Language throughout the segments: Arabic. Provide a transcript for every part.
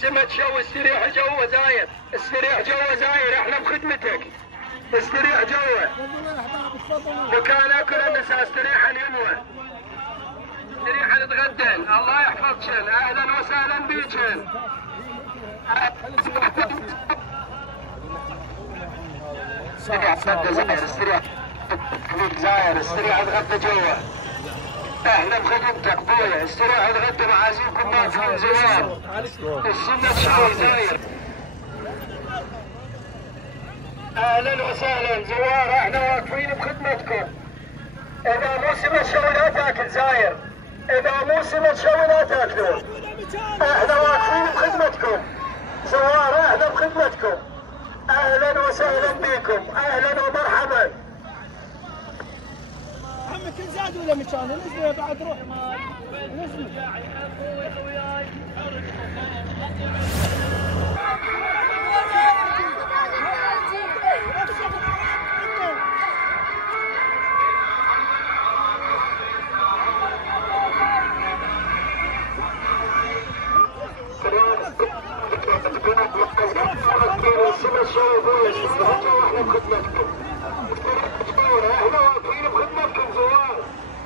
سمت شو استريح جوا زاير، استريح جوا زاير، احنا بخدمتك. استريح جوا. مكانك الناس استريح اليموى. استريح تتغدن، الله يحفظكن، اهلا وسهلا بيكن. استريح تغدى زاير، استريح زاير، استريح تغدى جوا. اهلا بخدمتك بويا، استريح تغدى معازيمكم ما فيهم زوار. السنة شوي زاير. اهلا وسهلا زوار، احنا واقفين بخدمتكم. اذا مو سمت شوي لا تاكل زاير، اذا مو سمت شوي لا تاكلون. احنا واقفين بخدمتكم. زوار احنا بخدمتكم. اهلا وسهلا بكم، اهلا ومرحبا. عمك زاد ولا مكانه؟ نزله بعد روح. نزله. احنا بخدمتكم. احنا واقفين بخدمتكم زوار.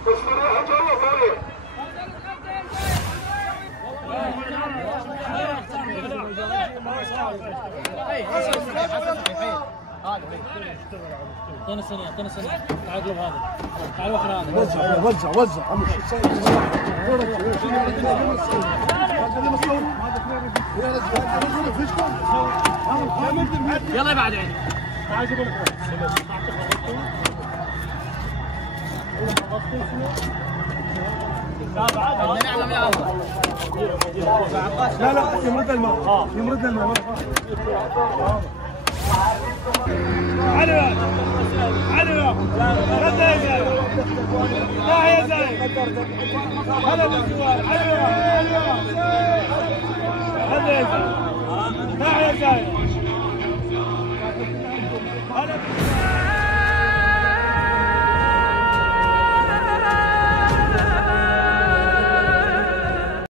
استريحوا جوا فوق. اعطينا ثانية، اعطينا ثانية. تعال اقلب هذا. تعال وخر هذا. وزع وزع عمو. يلا بعد عيني. لا لا يمرد الماء. يمرد الماء. علي علي غدا يا زايد. لا يا زايد. هلا بالزوار. علي يا زايد. تعال يا زايد.